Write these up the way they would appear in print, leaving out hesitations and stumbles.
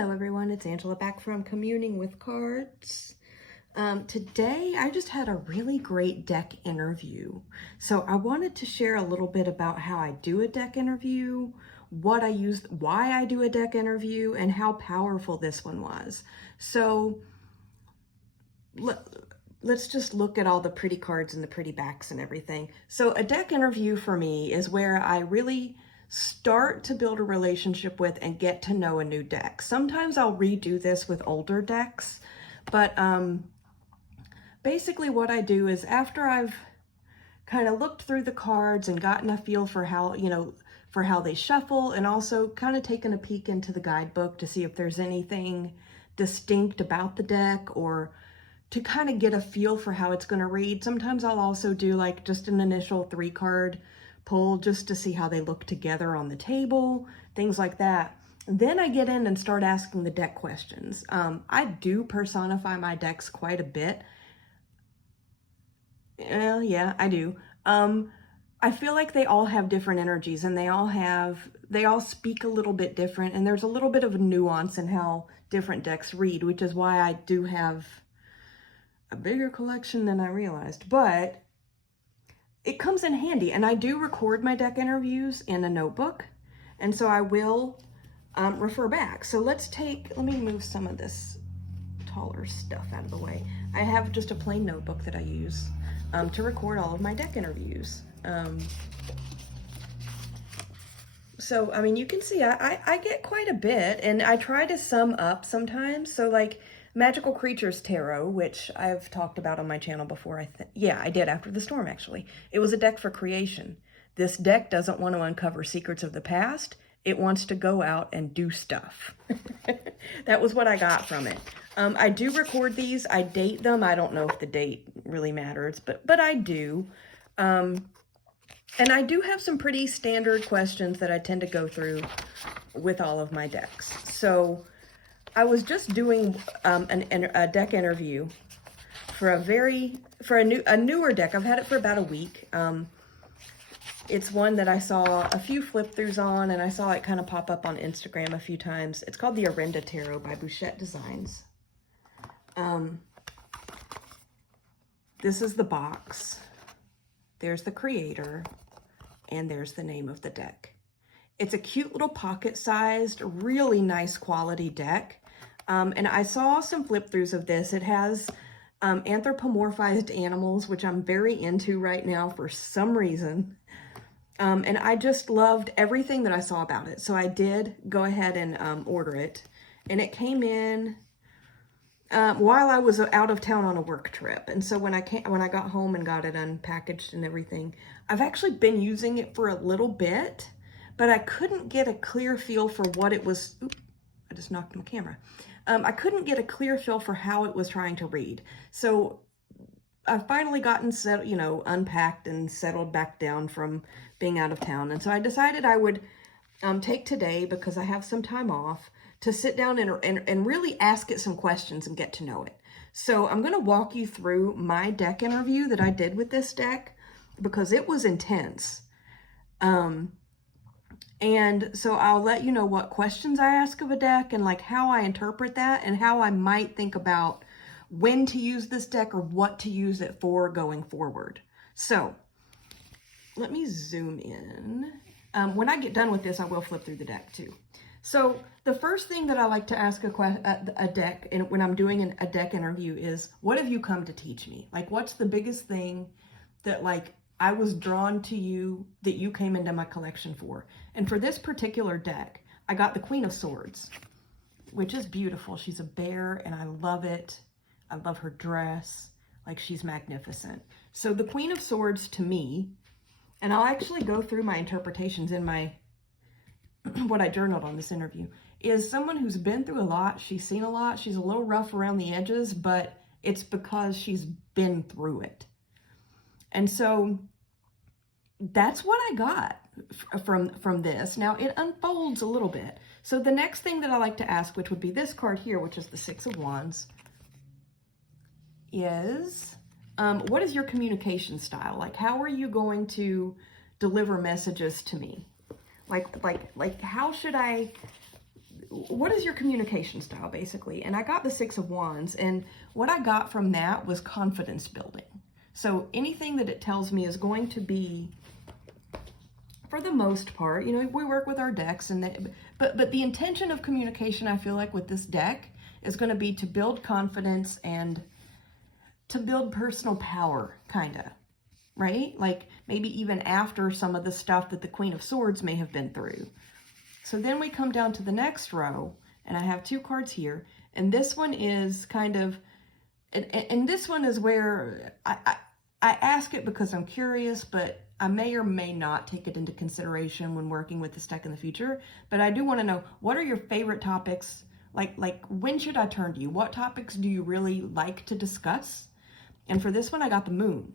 Hello everyone, it's Angela back from Communing with Cards. Today I just had a really great deck interview. So I wanted to share a little bit about how I do a deck interview, what I use, why I do a deck interview, and how powerful this one was. So let's just look at all the pretty cards and the pretty backs and everything. So a deck interview for me is where I really start to build a relationship with and get to know a new deck. Sometimes I'll redo this with older decks, but basically what I do is after I've kind of looked through the cards and gotten a feel for how, for how they shuffle, and also kind of taken a peek into the guidebook to see if there's anything distinct about the deck, or to kind of get a feel for how it's going to read. Sometimes I'll also do like just an initial 3-card pull just to see how they look together on the table, things like that. Then I get in and start asking the deck questions. I do personify my decks quite a bit. Yeah, I do. I feel like they all have different energies, and they all speak a little bit different, and there's a little bit of a nuance in how different decks read, which is why I do have a bigger collection than I realized, but it comes in handy. And I do record my deck interviews in a notebook, and so I will refer back. So let me move some of this taller stuff out of the way. I have just a plain notebook that I use to record all of my deck interviews. So, I mean, you can see I get quite a bit, and I try to sum up sometimes. So like Magical Creatures Tarot, which I've talked about on my channel before. Yeah, I did, after the storm, actually. It was a deck for creation. This deck doesn't want to uncover secrets of the past. It wants to go out and do stuff. That was what I got from it. I do record these. I date them. I don't know if the date really matters, but I do. And I do have some pretty standard questions that I tend to go through with all of my decks. So I was just doing a deck interview for a newer deck. I've had it for about a week. It's one that I saw a few flip throughs on, and I saw it kind of pop up on Instagram a few times. It's called the Orenda Tarot by Bouchette Designs. This is the box. There's the creator, and there's the name of the deck. It's a cute little pocket-sized, really nice quality deck. And I saw some flip throughs of this. It has anthropomorphized animals, which I'm very into right now for some reason. And I just loved everything that I saw about it. So I did go ahead and order it. And it came in while I was out of town on a work trip. And so when I got home and got it unpackaged and everything, I've actually been using it for a little bit, but I couldn't get a clear feel for what it was. Oops, I just knocked my camera. I couldn't get a clear feel for how it was trying to read. So I've finally gotten unpacked and settled back down from being out of town. And so I decided I would take today, because I have some time off, to sit down and really ask it some questions and get to know it. So I'm going to walk you through my deck interview that I did with this deck, because it was intense. And so I'll let you know what questions I ask of a deck, and like how I interpret that, and how I might think about when to use this deck or what to use it for going forward. So let me zoom in. When I get done with this, I will flip through the deck too. So the first thing that I like to ask a deck, and when I'm doing a deck interview, is, what have you come to teach me? Like, what's the biggest thing that like I was drawn to you, that you came into my collection for? And for this particular deck, I got the Queen of Swords, which is beautiful. She's a bear, and I love it. I love her dress. Like, she's magnificent. So the Queen of Swords to me, and I'll actually go through my interpretations in my what I journaled on this interview, is someone who's been through a lot. She's seen a lot. She's a little rough around the edges, but it's because she's been through it. And so that's what I got from this. Now it unfolds a little bit. So the next thing that I like to ask, which would be this card here, which is the Six of Wands, is what is your communication style? Like, how are you going to deliver messages to me? Like how should I what is your communication style, basically? And I got the Six of Wands, and what I got from that was confidence building. So anything that it tells me is going to be, for the most part, you know, we work with our decks, and but the intention of communication, I feel like with this deck, is going to be to build confidence and to build personal power, kind of, right? Like maybe even after some of the stuff that the Queen of Swords may have been through. So then we come down to the next row, and I have 2 cards here, and this one is kind of, and this one is where I ask it because I'm curious, but I may or may not take it into consideration when working with this deck in the future. But I do want to know, what are your favorite topics? Like when should I turn to you? What topics do you really like to discuss? And for this one, I got the Moon.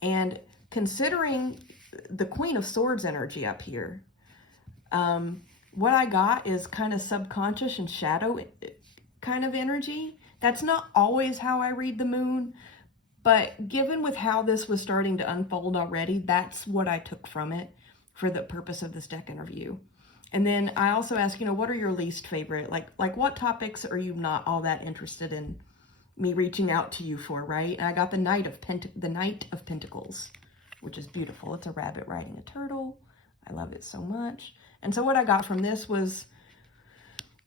And considering the Queen of Swords energy up here, what I got is kind of subconscious and shadow kind of energy. That's not always how I read the Moon, but given with how this was starting to unfold already, that's what I took from it for the purpose of this deck interview. And then I also ask, you know, what are your least favorite? Like what topics are you not all that interested in me reaching out to you for, right? And I got the Knight of Pentacles, which is beautiful. It's a rabbit riding a turtle. I love it so much. And so what I got from this was,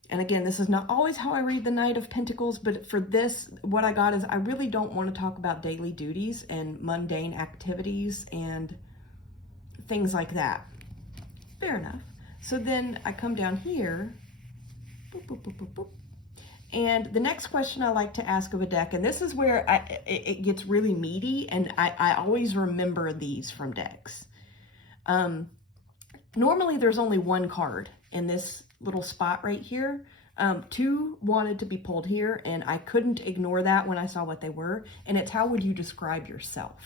and again, this is not always how I read the Knight of Pentacles, but for this, what I got is I really don't want to talk about daily duties and mundane activities and things like that. Fair enough. So then I come down here, boop, boop, boop, boop, boop. And the next question I like to ask of a deck, and this is where it gets really meaty, and I always remember these from decks. Normally there's only 1 card in this little spot right here. 2 wanted to be pulled here, and I couldn't ignore that when I saw what they were. And it's, how would you describe yourself?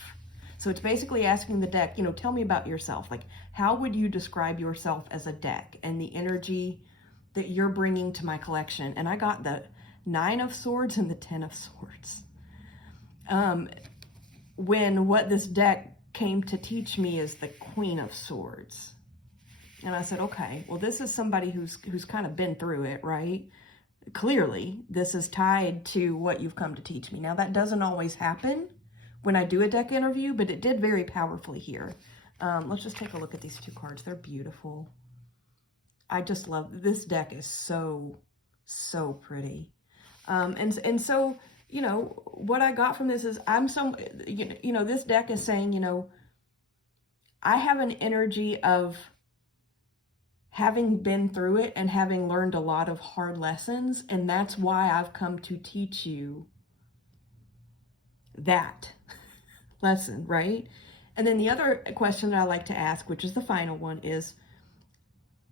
So it's basically asking the deck, you know, tell me about yourself. Like, how would you describe yourself as a deck and the energy that you're bringing to my collection? And I got the 9 of Swords and the 10 of Swords. When what this deck came to teach me is the Queen of Swords. And I said, okay, well, this is somebody who's kind of been through it, right? Clearly, this is tied to what you've come to teach me. Now, that doesn't always happen when I do a deck interview, but it did very powerfully here. Let's just take a look at these 2 cards. They're beautiful. I just love, this deck is so pretty. And so, you know, what I got from this is you know, this deck is saying, you know, I have an energy of having been through it and having learned a lot of hard lessons, and that's why I've come to teach you that lesson, right? And then the other question that I like to ask, which is the final one, is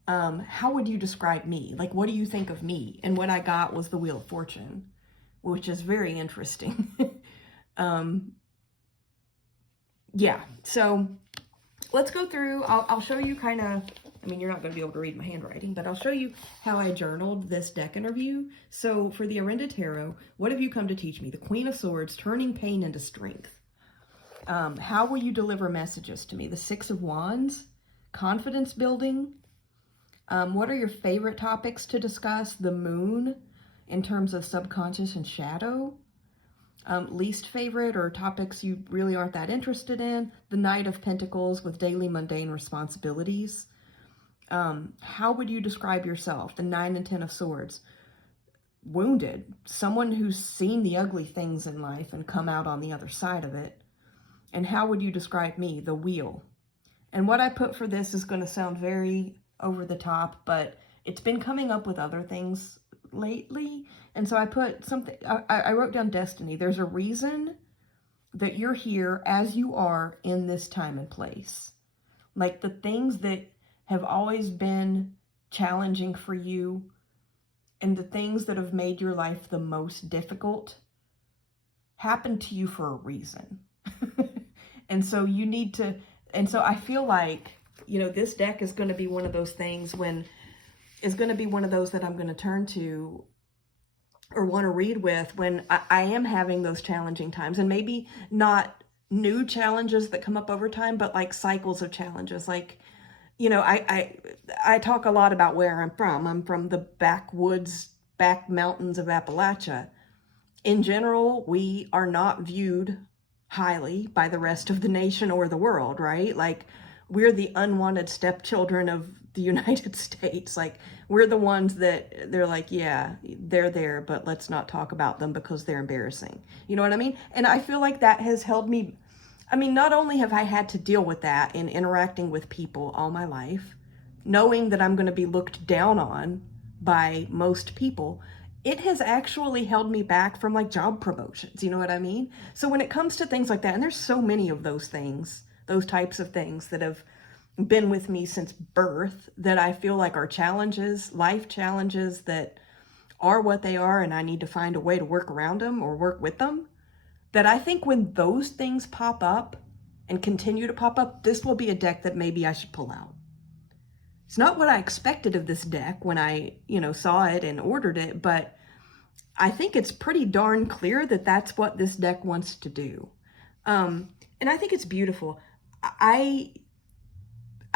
how would you describe me? Like, what do you think of me? And what I got was the Wheel of Fortune, which is very interesting. Yeah, so let's go through. I'll show you kind of, I mean, you're not going to be able to read my handwriting, but I'll show you how I journaled this deck interview. So for the Orenda Tarot, what have you come to teach me? The Queen of Swords, turning pain into strength. How will you deliver messages to me? The Six of Wands, confidence building. What are your favorite topics to discuss? The Moon, in terms of subconscious and shadow. Least favorite, or topics you really aren't that interested in. The Knight of Pentacles with daily mundane responsibilities. How would you describe yourself? The 9 and 10 of Swords. Wounded. Someone who's seen the ugly things in life and come out on the other side of it. And how would you describe me? The Wheel. And what I put for this is going to sound very over the top, but it's been coming up with other things lately. And so I put something, I wrote down destiny. There's a reason that you're here as you are in this time and place. Like the things that have always been challenging for you and the things that have made your life the most difficult happen to you for a reason. And so you need to, and so I feel like, you know, this deck is going to be one of those things is going to be one of those that I'm going to turn to or want to read with when I am having those challenging times, and maybe not new challenges that come up over time, but like cycles of challenges. Like, you know, I talk a lot about where I'm from. I'm from the backwoods, back mountains of Appalachia. In general, we are not viewed highly by the rest of the nation or the world, right? Like, we're the unwanted stepchildren of the United States. Like, we're the ones that they're like, yeah, they're there, but let's not talk about them because they're embarrassing. You know what I mean? And I feel like that has held me. I mean, not only have I had to deal with that in interacting with people all my life, knowing that I'm going to be looked down on by most people, it has actually held me back from like job promotions. You know what I mean? So when it comes to things like that, and there's so many of those things, those types of things that have been with me since birth, that I feel like are challenges, life challenges that are what they are, and I need to find a way to work around them or work with them. That I think when those things pop up and continue to pop up, this will be a deck that maybe I should pull out. It's not what I expected of this deck when I, saw it and ordered it, but I think it's pretty darn clear that that's what this deck wants to do. And I think it's beautiful. I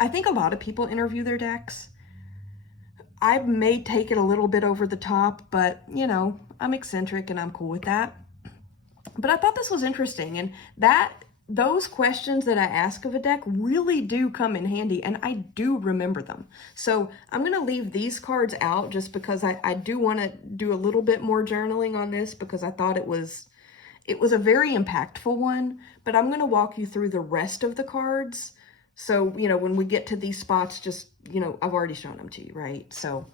think a lot of people interview their decks. I may take it a little bit over the top, but, I'm eccentric and I'm cool with that. But I thought this was interesting, and those questions that I ask of a deck really do come in handy, and I do remember them. So I'm going to leave these cards out just because I do want to do a little bit more journaling on this, because I thought it was a very impactful one. But I'm going to walk you through the rest of the cards. So, when we get to these spots, just, I've already shown them to you, right? So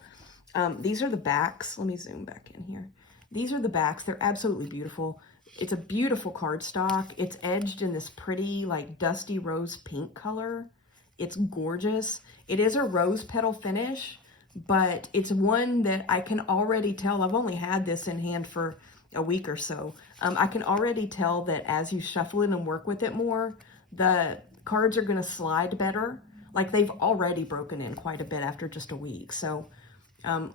these are the backs. Let me zoom back in here. These are the backs. They're absolutely beautiful. It's a beautiful cardstock. It's edged in this pretty, like, dusty rose pink color. It's gorgeous. It is a rose petal finish, but it's one that I can already tell. I've only had this in hand for a week or so. I can already tell that as you shuffle it and work with it more, the cards are going to slide better. Like, they've already broken in quite a bit after just a week. So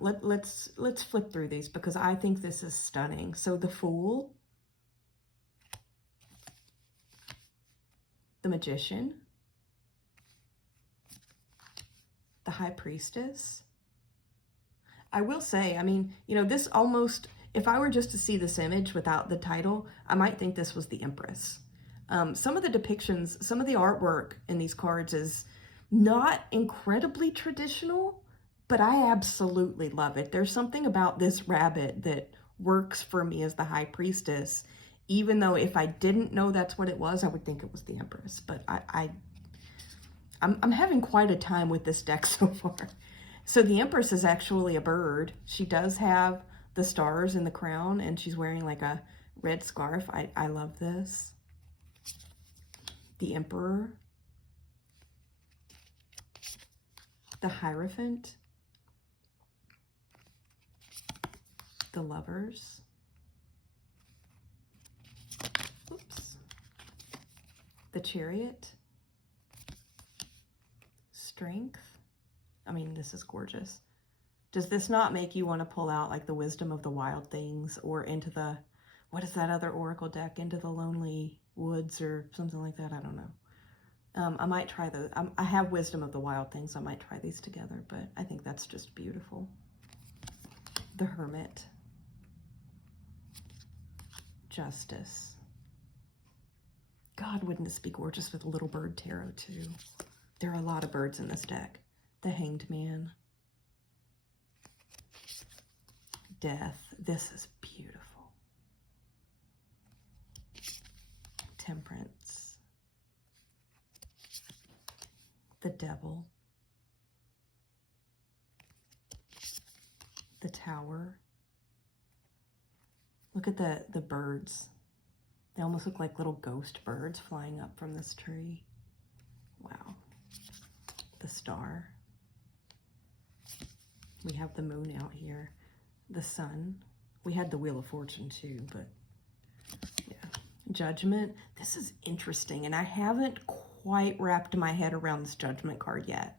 let's flip through these, because I think this is stunning. So the Fool, the Magician, the High Priestess. I will say, I mean, this almost, if I were just to see this image without the title, I might think this was the Empress. Some of the depictions, some of the artwork in these cards is not incredibly traditional, but I absolutely love it. There's something about this rabbit that works for me as the High Priestess, even though if I didn't know that's what it was, I would think it was the Empress. But I'm having quite a time with this deck so far. So the Empress is actually a bird. She does have the stars in the crown, and she's wearing like a red scarf. I love this. The Emperor, the Hierophant, the Lovers, oops, the Chariot, Strength. I mean, this is gorgeous. Does this not make you want to pull out like the Wisdom of the Wild Things, or into the, what is that other oracle deck, Into the Lonely Woods or something like that? I don't know. I might try those. I have Wisdom of the Wild Things. I might try these together, but I think that's just beautiful. The Hermit, Justice. God, wouldn't this be gorgeous with a little bird tarot too? There are a lot of birds in this deck. The Hanged Man, Death. This is beautiful. Temperance, the Devil, the Tower. Look at the birds. They almost look like little ghost birds flying up from this tree. Wow. The Star. We have the Moon out here. The Sun. We had the Wheel of Fortune too, but yeah. Judgment. This is interesting, and I haven't quite wrapped my head around this Judgment card yet,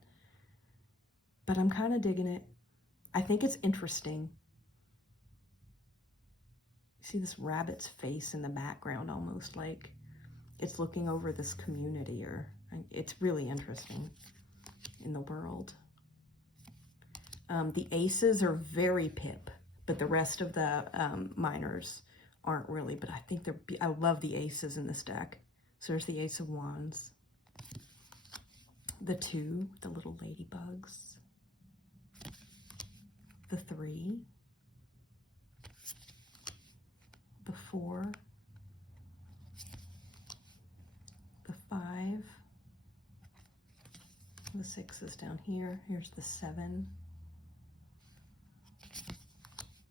but I'm kind of digging it. I think it's interesting. You see this rabbit's face in the background, almost like it's looking over this community, or it's really interesting. in the world. The aces are very pip, but the rest of the minors aren't really, but I think I love the aces in this deck. So there's the Ace of Wands, the 2, the little ladybugs, the 3, the 4, the 5, the 6 is down here. Here's the 7,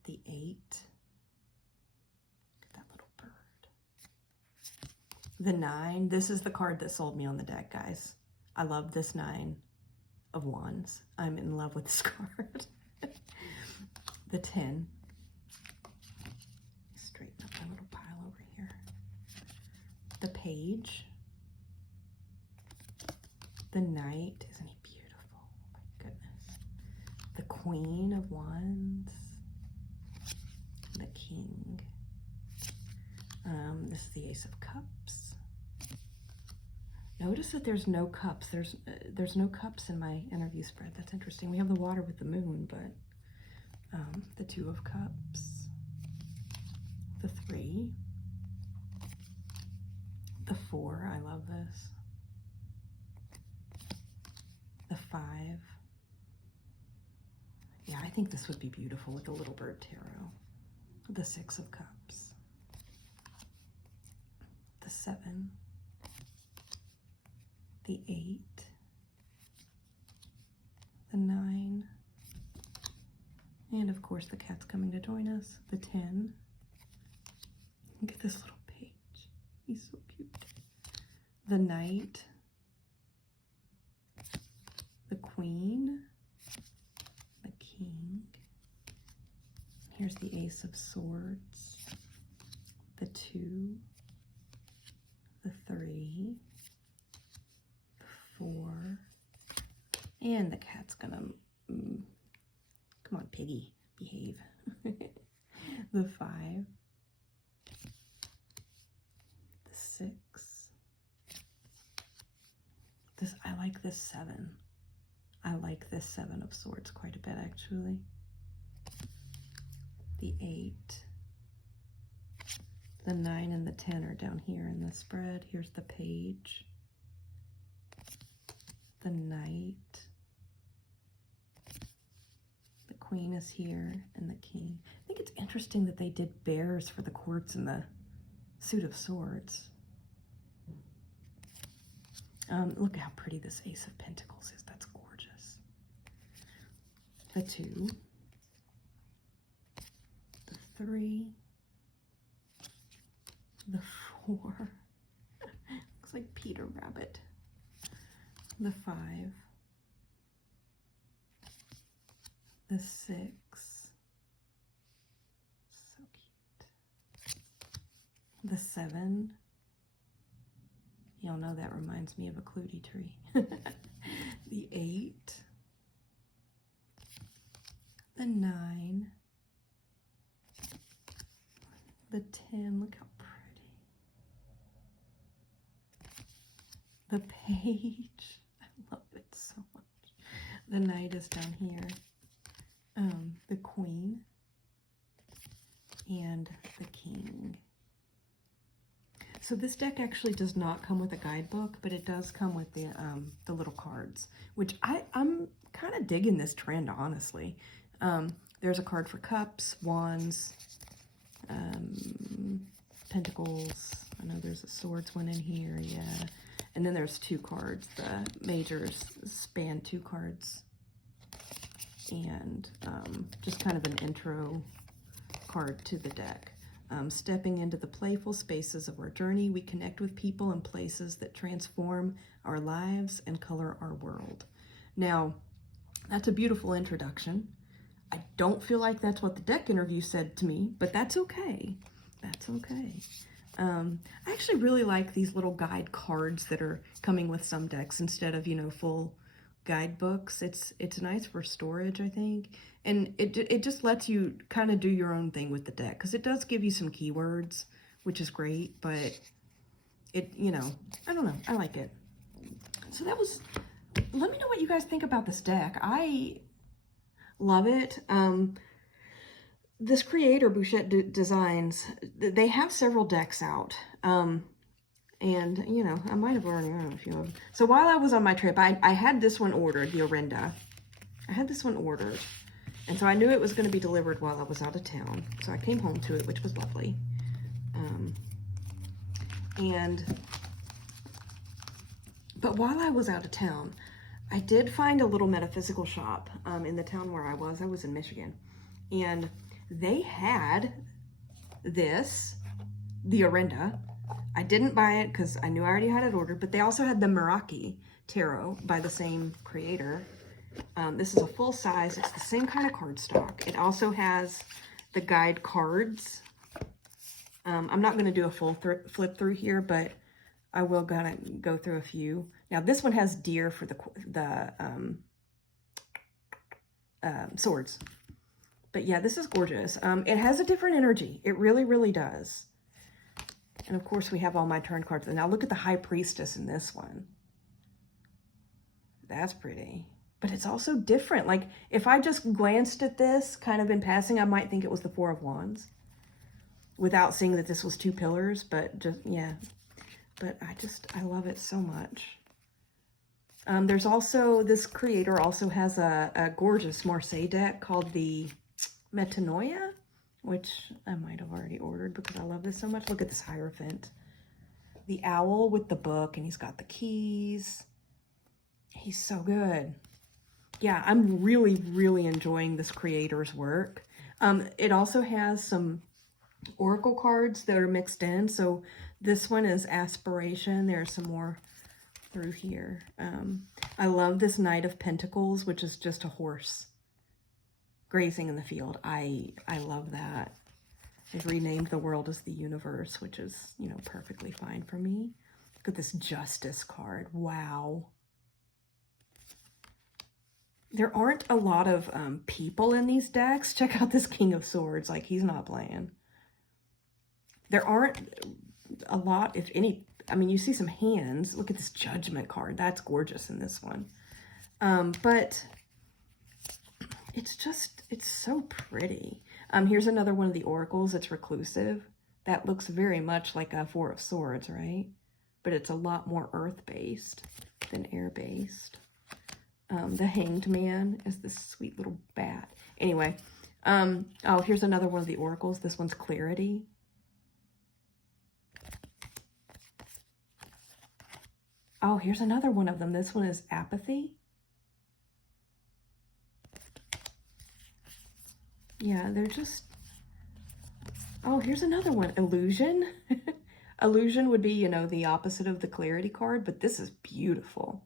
the 8, look at that little bird, the 9. This is the card that sold me on the deck, guys. I love this 9 of Wands. I'm in love with this card. The 10. Straighten up my little pile over here. The Page. The Knight. Isn't he beautiful? Oh my goodness. The Queen of Wands. The King. This is the Ace of Cups. Notice that there's no cups. There's no cups in my interview spread. That's interesting. We have the water with the moon, but the 2 of Cups, the 3, the 4. I love this. The 5. Yeah, I think this would be beautiful with the Little Bird Tarot. The 6 of Cups, the 7. The 8, the 9, and of course the cat's coming to join us, the 10. Look at this little page. He's so cute. The Knight, the Queen, the King. Here's the Ace of Swords, the 2, the 3, 4, and the cat's gonna, come on, piggy, behave. The 5, the 6, I like this 7. I like this 7 of Swords quite a bit, actually. The 8, the 9 and the 10 are down here in the spread. Here's the Page, the Knight, the Queen is here, and the King. I think it's interesting that they did bears for the quartz and the suit of Swords. Look how pretty this Ace of Pentacles is. That's gorgeous. The 2, the 3, the 4. Looks like Peter Rabbit. The 5, the 6, so cute. The 7, y'all know that reminds me of a Clutie tree. The 8, the 9, the 10, look how pretty. The Page. Love it so much. The Knight is down here. The Queen and the King. So this deck actually does not come with a guidebook, but it does come with the little cards, which I'm kind of digging this trend, honestly. There's a card for Cups, Wands, Pentacles. I know there's a Swords one in here, yeah. And then there's 2 cards. The majors span 2 cards. And just kind of an intro card to the deck. Stepping into the playful spaces of our journey, we connect with people and places that transform our lives and color our world. Now, that's a beautiful introduction. I don't feel like that's what the deck interview said to me, but that's okay. That's okay. I actually really like these little guide cards that are coming with some decks instead of, full guidebooks. It's nice for storage, I think. And it just lets you kind of do your own thing with the deck, because it does give you some keywords, which is great, but it, I don't know. I like it. So that was let me know what you guys think about this deck. I love it. This creator, Bouchette Designs, they have several decks out. And, you know, I might have already run a few of them. So while I was on my trip, I had this one ordered, the Orenda. I had this one ordered. And so I knew it was going to be delivered while I was out of town. So I came home to it, which was lovely. But while I was out of town, I did find a little metaphysical shop in the town where I was. I was in Michigan. And they had this, the Orenda. I didn't buy it because I knew I already had it ordered, but they also had the Meraki Tarot by the same creator. This is a full size. It's the same kind of cardstock. It also has the guide cards. I'm not going to do a full flip through here, but I will go through a few. Now this one has deer for the swords. But yeah, this is gorgeous. It has a different energy. It really, really does. And of course we have all my turn cards. And now look at the High Priestess in this one. That's pretty. But it's also different. Like if I just glanced at this kind of in passing, I might think it was the Four of Wands without seeing that this was two pillars, but just, yeah. But I love it so much. There's also, this creator also has a gorgeous Marseille deck called the Metanoia, which I might have already ordered because I love this so much. Look at this Hierophant. The owl with the book, and he's got the keys. He's so good. Yeah, I'm really, really enjoying this creator's work. It also has some oracle cards that are mixed in. So this one is Aspiration. There's some more through here. I love this Knight of Pentacles, which is just a horse grazing in the field. I love that. They've renamed the world as the universe, which is, you know, perfectly fine for me. Look at this Justice card. Wow. There aren't a lot of people in these decks. Check out this King of Swords. Like, he's not playing. There aren't a lot, if any. I mean, you see some hands. Look at this Judgment card. That's gorgeous in this one. But it's just, it's so pretty. Here's another one of the oracles. It's reclusive. That looks very much like a Four of Swords, right? But it's a lot more earth-based than air-based. The Hanged Man is this sweet little bat. Anyway, oh, here's another one of the oracles. This one's Clarity. Oh, here's another one of them. This one is Apathy. Yeah, they're just... Oh, here's another one. Illusion. Illusion would be, you know, the opposite of the Clarity card, but this is beautiful.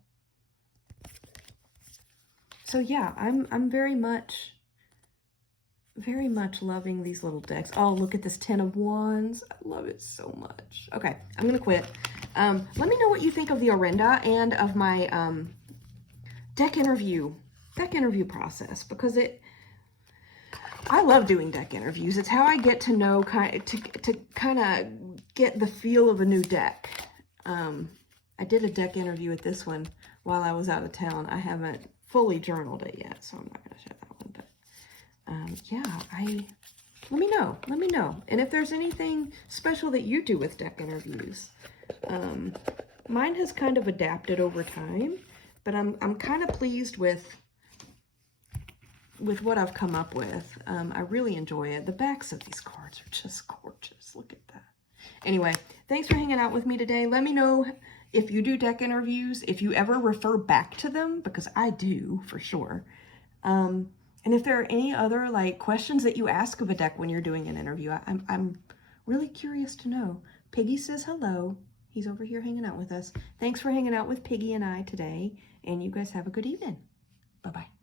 So yeah, I'm very much loving these little decks. Oh, look at this Ten of Wands. I love it so much. Okay, I'm going to quit. Let me know what you think of the Orenda and of my deck interview process, because I love doing deck interviews. It's how I get to know, to kind of get the feel of a new deck. I did a deck interview with this one while I was out of town. I haven't fully journaled it yet, so I'm not going to share that one. But yeah, let me know. And if there's anything special that you do with deck interviews. Mine has kind of adapted over time, but I'm kind of pleased with what I've come up with. I really enjoy it. The backs of these cards are just gorgeous. Look at that. Anyway, thanks for hanging out with me today. Let me know if you do deck interviews, if you ever refer back to them, because I do for sure. And if there are any other like questions that you ask of a deck when you're doing an interview, I'm really curious to know. Piggy says hello. He's over here hanging out with us. Thanks for hanging out with Piggy and I today, and you guys have a good evening. Bye-bye.